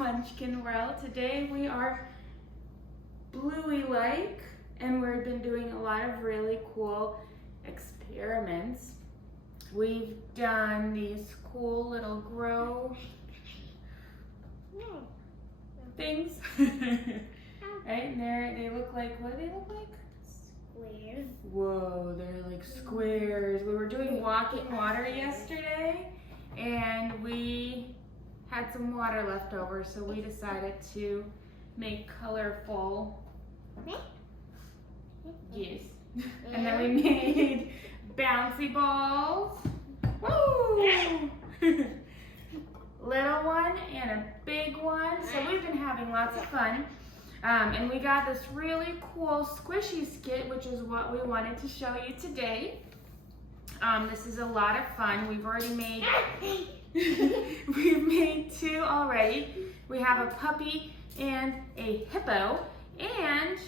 Munchkin World. Today we are Bluey-like, and we've been doing a lot of really cool experiments. We've done these cool little grow things. Right, and they look like, what do they look like? Squares. Whoa, they're like squares. We were doing walking water yesterday, and we had some water left over, so we decided to make colorful. Yes. And then we made bouncy balls. Woo! Little one and a big one. So we've been having lots of fun. And we got this really cool Squishies kit, which is what we wanted to show you today. This is a lot of fun. We've already made we've made two already. We have a puppy and a hippo, and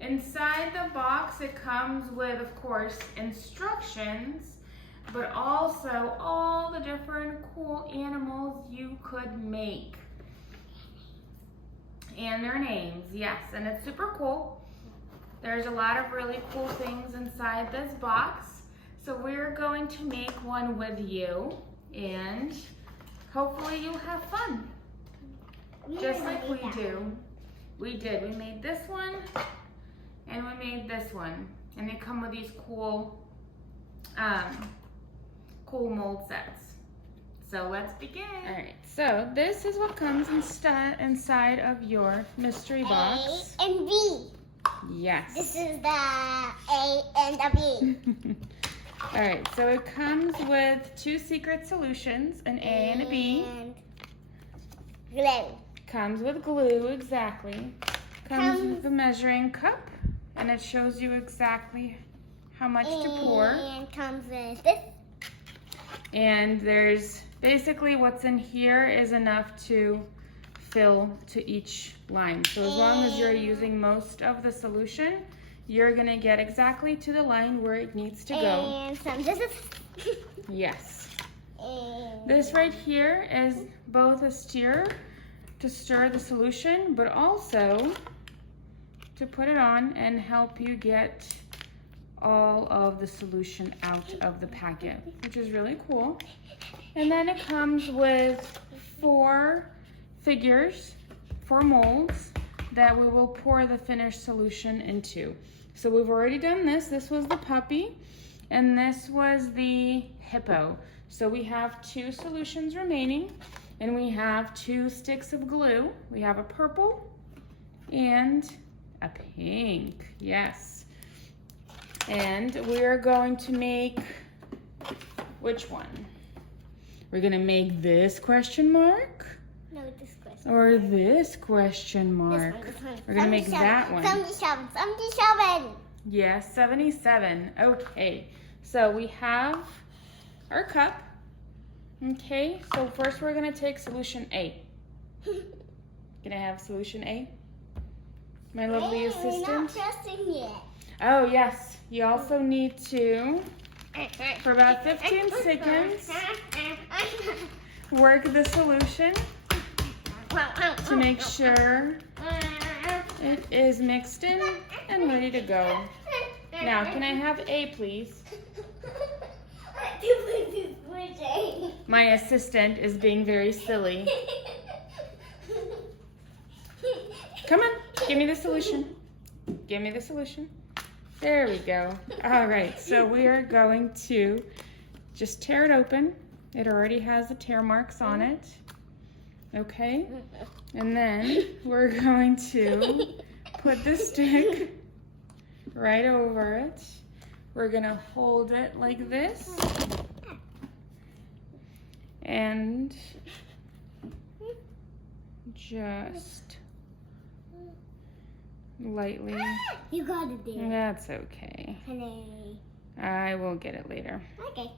inside the box it comes with, of course, instructions, but also all the different cool animals you could make. And their names, yes, and it's super cool. There's a lot of really cool things inside this box. So we're going to make one with you, and hopefully you'll have fun. Just like we do. We did. We made this one, and we made this one. And they come with these cool, cool mold sets. So let's begin. All right, so this is what comes inside of your mystery box. A and B. Yes. This is the A and the B. All right, so it comes with two secret solutions, an A and a B. And glue. Comes with glue, exactly. Comes with the measuring cup, and it shows you exactly how much to pour. And comes with this. And there's basically what's in here is enough to fill to each line. So as long as you're using most of the solution, you're gonna get exactly to the line where it needs to go. And some scissors. Yes. And This right here is both a stirrer to stir the solution, but also to put it on and help you get all of the solution out of the packet, which is really cool. And then it comes with 4 figures, 4 molds that we will pour the finished solution into. So we've already done this. This was the puppy, and this was the hippo. So we have 2 solutions remaining, and we have 2 sticks of glue. We have a purple and a pink, yes. And we're going to make, which one? We're gonna make this question mark? no, this question. Or this question mark? This one. We're gonna make that one. 77. 77. Yes, 77. Okay, so we have our cup. Okay, so first we're gonna take solution A. Gonna have solution A? My lovely We're assistant. not testing yet. Oh yes, you also need to, for about 15 seconds, work the solution to make sure it is mixed in and ready to go. Now, can I have A, please? My assistant is being very silly. Come on, give me the solution. Give me the solution. There we go. All right, so we are going to just tear it open. It already has the tear marks on it. Okay, and then we're going to put the stick right over it. We're gonna hold it like this and just lightly. You got it there. That's okay. Honey. I will get it later. Okay.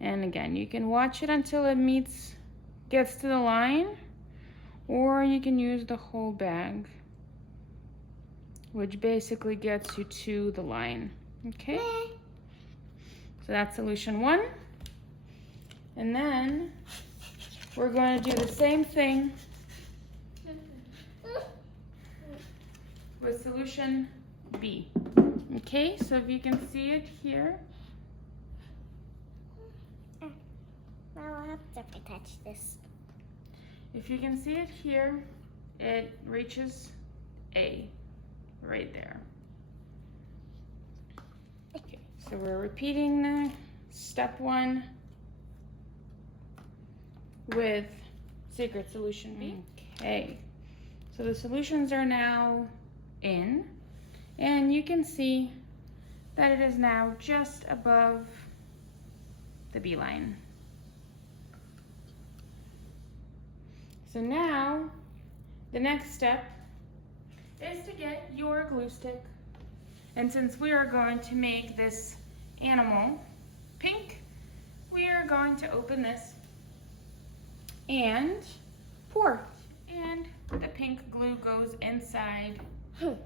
And again, you can watch it until it gets to the line, or you can use the whole bag, which basically gets you to the line. Okay? So that's solution 1. And then we're going to do the same thing with solution B. Okay, so if you can see it here. I'll have to touch this. If you can see it here, it reaches A, right there. Okay, so we're repeating the step 1 with secret solution B. Okay, so the solutions are now in, and you can see that it is now just above the B line. So now, the next step is to get your glue stick. And since we are going to make this animal pink, we are going to open this and pour. And the pink glue goes inside. Wait,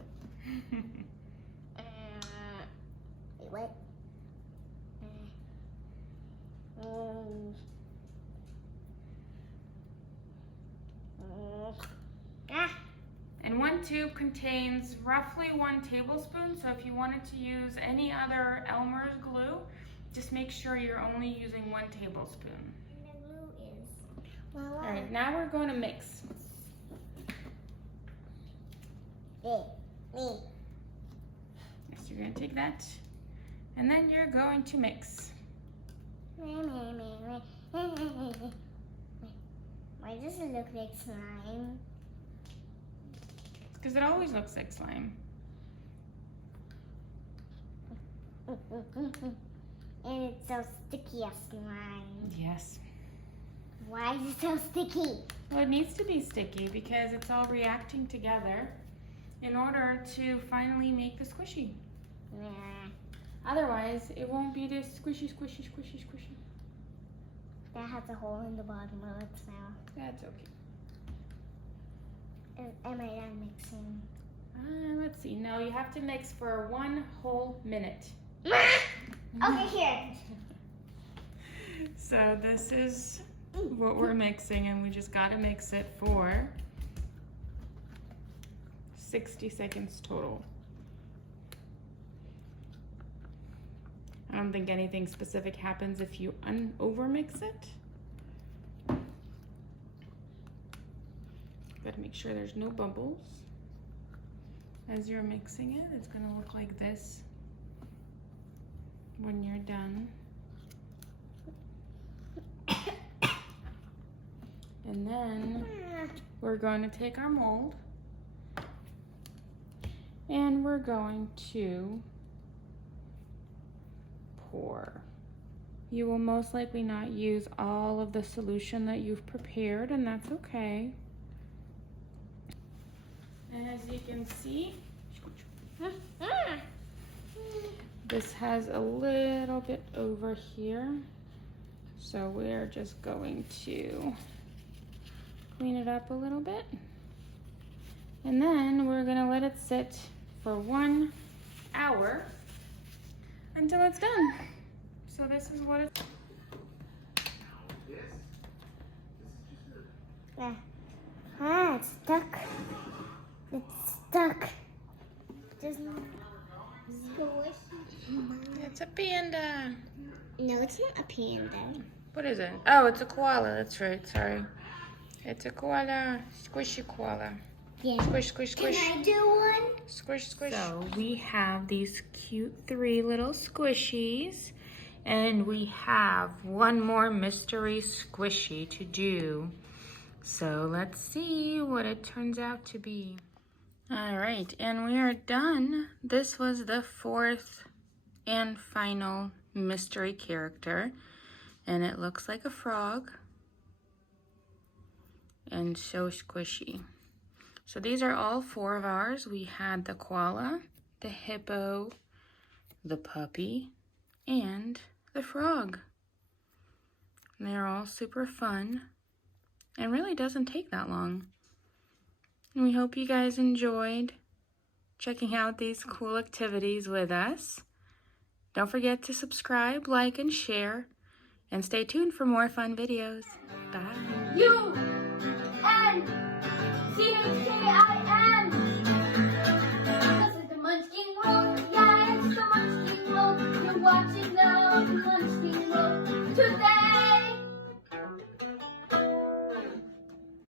what? And one tube contains roughly 1 tablespoon, so if you wanted to use any other Elmer's glue, just make sure you're only using 1 tablespoon. And the glue is... All right, now we're going to mix. Me. So you're going to take that, and then you're going to mix. Why does it look like slime? Because it always looks like slime. And it's so sticky as slime. Yes. Why is it so sticky? Well, it needs to be sticky because it's all reacting together in order to finally make the squishy. Nah. Otherwise, it won't be this squishy, squishy, squishy, squishy. That has a hole in the bottom of its mouth. That's okay. Am I done mixing? Let's see. No, you have to mix for 1 whole minute. Okay, here. So this is what we're mixing, and we just got to mix it for 60 seconds total. I don't think anything specific happens if you overmix it. Gotta make sure there's no bubbles. As you're mixing it, it's gonna look like this when you're done. And then we're going to take our mold and we're going to pour. You will most likely not use all of the solution that you've prepared, and that's okay. And as you can see, this has a little bit over here. So we're just going to clean it up a little bit. And then we're gonna let it sit for 1 hour until it's done. So this is what it's... It's stuck. It's stuck. It's a panda. No, it's not a panda. What is it? Oh, it's a koala. That's right. Sorry. It's a koala. Squishy koala. Yeah. Squish, squish, squish. Can I do one? Squish, squish. So we have these cute 3 little squishies. And we have 1 more mystery squishy to do. So let's see what it turns out to be. All right, and we are done. This was the 4th and final mystery character. And it looks like a frog. And so squishy. So these are all 4 of ours. We had the koala, the hippo, the puppy, and the frog. And they're all super fun and really doesn't take that long. And we hope you guys enjoyed checking out these cool activities with us. Don't forget to subscribe, like, and share. And stay tuned for more fun videos. Bye. UNVCHKIN. This is the Munchkin World. Yeah, it's the Munchkin World. You're watching now.